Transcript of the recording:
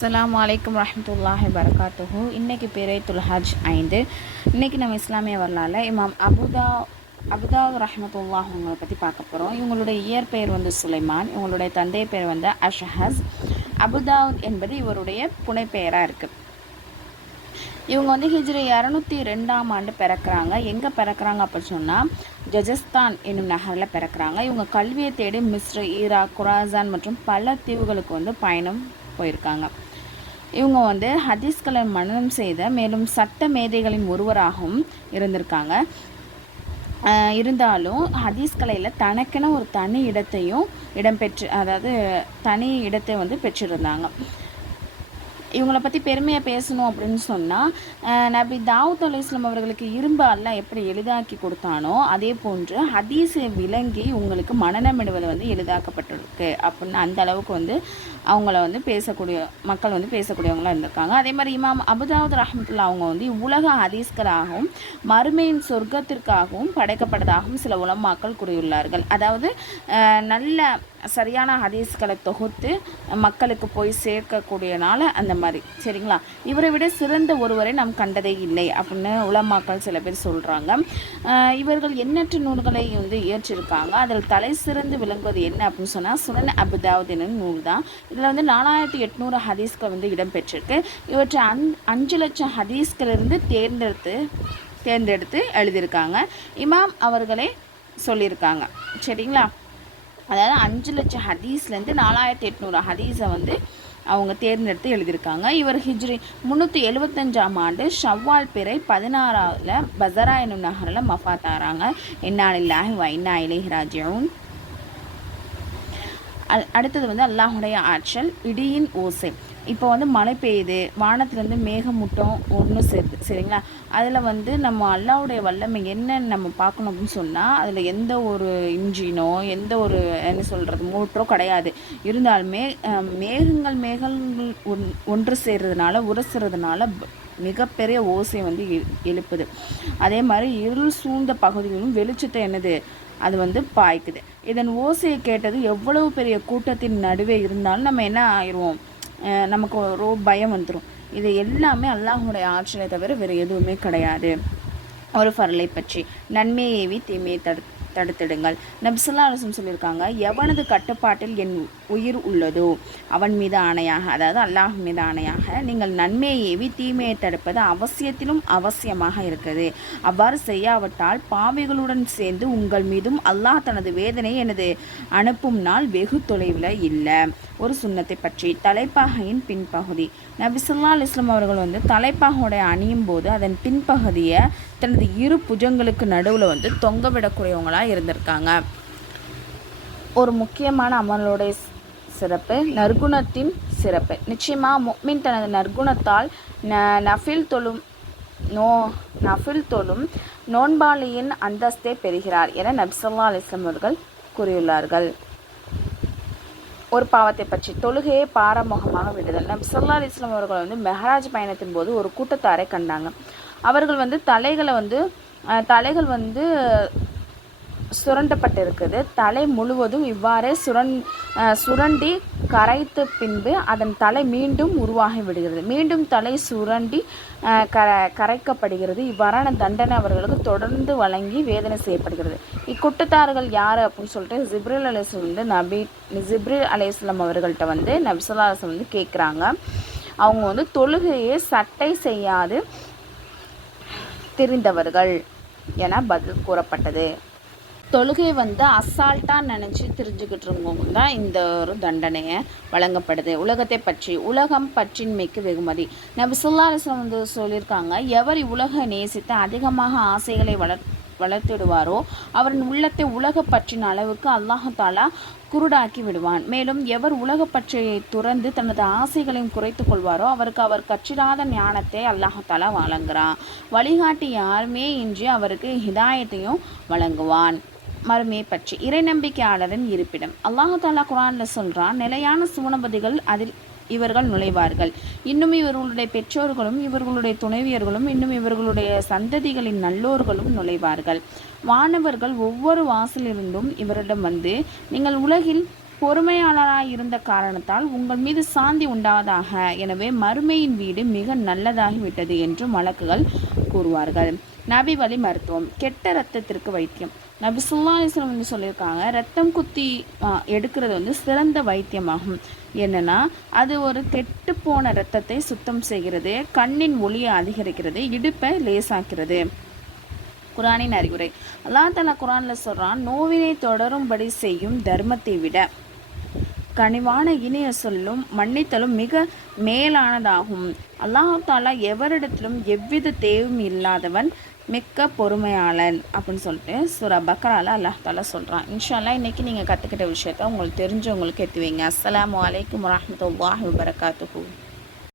அஸ்ஸலாமு அலைக்கும் வரஹ்மத்துல்லாஹி வபரகாத்துஹு. இன்றைக்கி பிறைத்துல் ஹஜ் 5. இன்றைக்கி நம்ம இஸ்லாமிய வரலாறுல இமாம் அபுதாவுத் ரஹ்மத்துல்லாஹ் இவங்களை பற்றி பார்க்க போகிறோம். இவங்களுடைய இயற்பெயர் வந்து சுலைமான். இவங்களுடைய தந்தை பெயர் வந்து அஷ்ஹஸ். அபுதாவுத் என்பது இவருடைய புனைப்பெயராக இருக்குது. இவங்க வந்து ஹிஜ்ரி 202ஆம் ஆண்டு பிறக்கிறாங்க. எங்கே பிறக்கிறாங்க அப்படின்னு சொன்னால் ஜஜஸ்தான் என்னும் நகரில் பிறக்கிறாங்க. இவங்க கல்வியை தேடி மிஸ்ர், ஈராக், குராசான் மற்றும் பல தீவுகளுக்கு வந்து பயணம் போயிருக்காங்க. இவங்க வந்து ஹதீஸ்களை மனனம் செய்த மேலும் சட்ட மேதைகளின் ஒருவராகவும் இருந்திருக்காங்க. இருந்தாலும் ஹதீஸ் கலையில் தனக்கென ஒரு தனி இடத்தையும் தனி இடத்தை வந்து பெற்றிருந்தாங்க. இவங்களை பற்றி பெருமையாக பேசணும் அப்படின்னு சொன்னால், நபி தாவூத் அலைஹிஸ்ஸலாம் அவர்களுக்கு இரும்பு அல்லாஹ் எப்படி எளிதாக்கி கொடுத்தானோ அதே போன்று ஹதீஸை விளங்கி உங்களுக்கு மனநமிடுவது வந்து எளிதாக்கப்பட்டிருக்கு அப்படின்னு அந்த அளவுக்கு வந்து அவங்கள வந்து மக்கள் வந்து பேசக்கூடியவங்களாக இருந்திருக்காங்க. அதே மாதிரி இமாம் அபுதாவுத் ரஹ்மத்துல்லாஹ் அவங்க வந்து உலக ஹதீஸ்களாகவும் மறுமையின் சொர்க்கத்திற்காகவும் படைக்கப்பட்டதாகவும் சில உலமாக்கள் கூறியுள்ளார்கள். அதாவது நல்ல சரியான ஹதீஸ்களை தொகுத்து மக்களுக்கு போய் சேர்க்கக்கூடியனால அந்த மாதிரி சரிங்களா. இவரை விட சிறந்த ஒருவரை நாம் கண்டதே இல்லை அப்படின்னு உலமாக்கள் சில பேர் சொல்கிறாங்க. இவர்கள் எண்ணற்ற நூல்களை வந்து இயற்றிருக்காங்க. அதில் தலை சிறந்து விளங்குவது என்ன அப்படின்னு சொன்னால் சுனன் அபுதாவுத் என்னும் நூல் தான். இதில் வந்து 4800 ஹதீஸ்கள் வந்து இடம்பெற்றிருக்கு. இவற்றை 5 லட்சம் ஹதீஸ்களிலிருந்து தேர்ந்தெடுத்து எழுதியிருக்காங்க. இமாம் அவர்களே சொல்லியிருக்காங்க சரிங்களா. அதாவது 5 லட்சம் ஹதீஸ்லேருந்து 4800 ஹதீஸை வந்து அவங்க தேர்ந்தெடுத்து எழுதியிருக்காங்க. இவர் ஹிஜ்ரி 375ஆம் ஆண்டு ஷவ்வால் பிறை 16ஆவில் பசரா என்னும் நகரில் மஃபாத் ஆகிறாங்க. இன்னா லில்லாஹி வ இன்னா இலைஹி ராஜிஊன். அடுத்தது வந்து அல்லாஹுடைய ஆற்றல், இடியின் ஓசை. இப்போ வந்து மழை பெய்யுது, வானத்துலேருந்து மேகமூட்டம் ஒன்று சேருது சரிங்களா. அதில் வந்து நம்ம அல்லாஹ்வுடைய வல்லமை என்னன்னு நம்ம பார்க்கணும் அப்படின்னு சொன்னால் அதில் எந்த ஒரு இன்ஜினோ எந்த ஒரு மோட்டரோ கிடையாது. இருந்தாலுமே மேகங்கள் ஒன்று சேர்றதுனால உரசுறதுனால மிகப்பெரிய ஓசை வந்து எழுப்புது. அதே மாதிரி இருள் சூழ்ந்த பகுதிகளும் வெளிச்சத்தை அது வந்து பாய்க்குது. இதன் ஓசையை கேட்டது எவ்வளவு பெரிய கூட்டத்தின் நடுவே இருந்தாலும் நம்ம என்ன ஆயிடுவோம், நமக்கு ஒரு பயம் வந்துடும். இது எல்லாமே அல்லாஹ்வுடைய ஆற்றலை தவிர வேறு எதுவுமே கிடையாது. ஒரு ஃபர்லை பற்றி நன்மையை ஏவி தீமையை தடுத்திடுங்கள். நபி ஸல்லல்லாஹு அலைஹி வஸல்லம் சொல்லியிருக்காங்க, எவனது கட்டுப்பாட்டில் என் உயிர் உள்ளதோ அவன் மீது ஆணையாக, அதாவது அல்லாஹ் மீது ஆணையாக, நீங்கள் நன்மையை ஏவி தீமையை தடுப்பது அவசியத்திலும் அவசியமாக இருக்குது. அவ்வாறு செய்யாவிட்டால் பாவிகளுடன் சேர்ந்து உங்கள் மீதும் அல்லாஹ் தனது வேதனை அனுப்பும் நாள் வெகு தொலைவில் இல்லை. ஒரு சுன்னத்தை பற்றி தலைப்பாகையின் பின்பகுதி. நபி ஸல்லல்லாஹு அலைஹி வஸல்லம் அவர்கள் வந்து தலைப்பாகையோட அணியும் போது அதன் பின்பகுதியை தனது இரு புஜங்களுக்கு நடுவில் வந்து தொங்க விடக்கூடியவங்களாக இருந்திருக்காங்க. ஒரு முக்கியமான அமலோடைய சிறப்பு, நற்குணத்தின் சிறப்பு. நிச்சயமாக முஃமின் தனது நற்குணத்தால் நஃபில் தொழும் நோன்பாளியின் அந்தஸ்தை பெறுகிறார் என நபி ஸல்லல்லாஹு அலைஹி வஸல்லம் அவர்கள் கூறியுள்ளார்கள். ஒரு பாவத்தை பற்றி தொழுகையை பாரமுகமாக விடுதல். நபி ஸல்லல்லாஹு அலைஹி வஸல்லம் அவர்கள் வந்து மெஹராஜ் பயணத்தின் போது ஒரு கூட்டத்தாரை கண்டாங்க. அவர்கள் வந்து தலைகள் வந்து சுரண்டப்பட்டிருக்குது. தலை முழுவதும் இவ்வாறே சுரண்டி கரைத்த பின்பு அதன் தலை மீண்டும் உருவாகி விடுகிறது. மீண்டும் தலை சுரண்டி கரைக்கப்படுகிறது. இவ்வாறான தண்டனை அவர்களுக்கு தொடர்ந்து வழங்கி வேதனை செய்யப்படுகிறது. இக்கூட்டத்தார்கள் யார் அப்படின்னு சொல்லிட்டு ஜிப்ரீல் அலைஹிஸ்ஸலாம் அவர்கள்ட்ட வந்து நபி ஸல்லல்லாஹு அலைஹி வஸல்லம் வந்து கேட்குறாங்க. அவங்க வந்து தொழுகையை சட்டை செய்யாது தெரிந்தவர்கள் என பதில் கூறப்பட்டது. தொழுகை வந்து அசால்ட்டாக நினச்சி தெரிஞ்சுக்கிட்டு இருக்கவங்க தான் இந்த ஒரு தண்டனையை வழங்கப்படுது. உலகத்தை பற்றி உலகம் பற்றின்மைக்கு வெகுமதி. நபி ஸல்லல்லாஹு அலைஹி வஸல்லம் வந்து சொல்லியிருக்காங்க, எவர் உலக நேசித்து அதிகமாக ஆசைகளை வளர்த்திடுவாரோ அவரின் உள்ளத்தை உலக பற்றின அளவுக்கு அல்லாஹு தாலா குருடாக்கி விடுவான். மேலும் எவர் உலக பற்றியை துறந்து தனது ஆசைகளையும் குறைத்து கொள்வாரோ அவருக்கு அவர் கற்றிடாத ஞானத்தை அல்லாஹு தாலா வழங்குறான். வழிகாட்டி யாருமே இன்றி அவருக்கு ஹிதாயத்தையும் வழங்குவான். மறுமையை பற்றி இறை நம்பிக்கையாளரின் இருப்பிடம். அல்லாஹு தாலா குர்ஆனில் சொல்றான், நிலையான சுவனபதிகள் அதில் இவர்கள் நுழைவார்கள். இன்னும் இவர்களுடைய பெற்றோர்களும் இவர்களுடைய துணைவியர்களும் இன்னும் இவர்களுடைய சந்ததிகளின் நல்லோர்களும் நுழைவார்கள். வானவர்கள் ஒவ்வொரு வாசலிருந்தும் இவரிடம் வந்து, நீங்கள் உலகில் பொறுமையாளராய் இருந்த காரணத்தால் உங்கள் மீது சாந்தி உண்டாவதாக. எனவே மறுமையின் வீடு மிக நல்லதாகிவிட்டது என்று மலக்குகள் கூறுவார்கள். நபி வழி மருத்துவம். கெட்ட இரத்தத்திற்கு வைத்தியம். நபி ஸல்லல்லாஹு அலைஹி வஸல்லம் வந்து சொல்லியிருக்காங்க, ரத்தம் குத்தி எடுக்கிறது வந்து சிறந்த வைத்தியமாகும். என்னன்னா அது ஒரு கெட்டு போன இரத்தத்தை சுத்தம் செய்கிறது, கண்ணின் ஒளியை அதிகரிக்கிறது, இடுப்பை லேசாக்கிறது. குரானின் அறிவுரை. அல்லாஹ் தஆலா குரான்ல சொல்றான், நோவினை தொடரும்படி செய்யும் தர்மத்தை விட கனிவான இனிய சொல்லும் மன்னித்தலும் மிக மேலானதாகும். அல்லாஹ் தஆலா எவரிடத்திலும் எவ்வித தேவையும் இல்லாதவன், மிக்க பொறுமையாளன் அப்படின்னு சொல்லிட்டு சூரா பக்ரால அல்லாஹ் தஆலா சொல்கிறான். இன்ஷா அல்லாஹ் இன்னைக்கு நீங்கள் கற்றுக்கிட்ட விஷயத்த உங்களுக்கு தெரிஞ்சவங்களுக்கு எத்தி வைங்க. அஸ்ஸலாமு அலைக்கும் வரஹ்மத்துல்லாஹி வபரகாத்துஹு.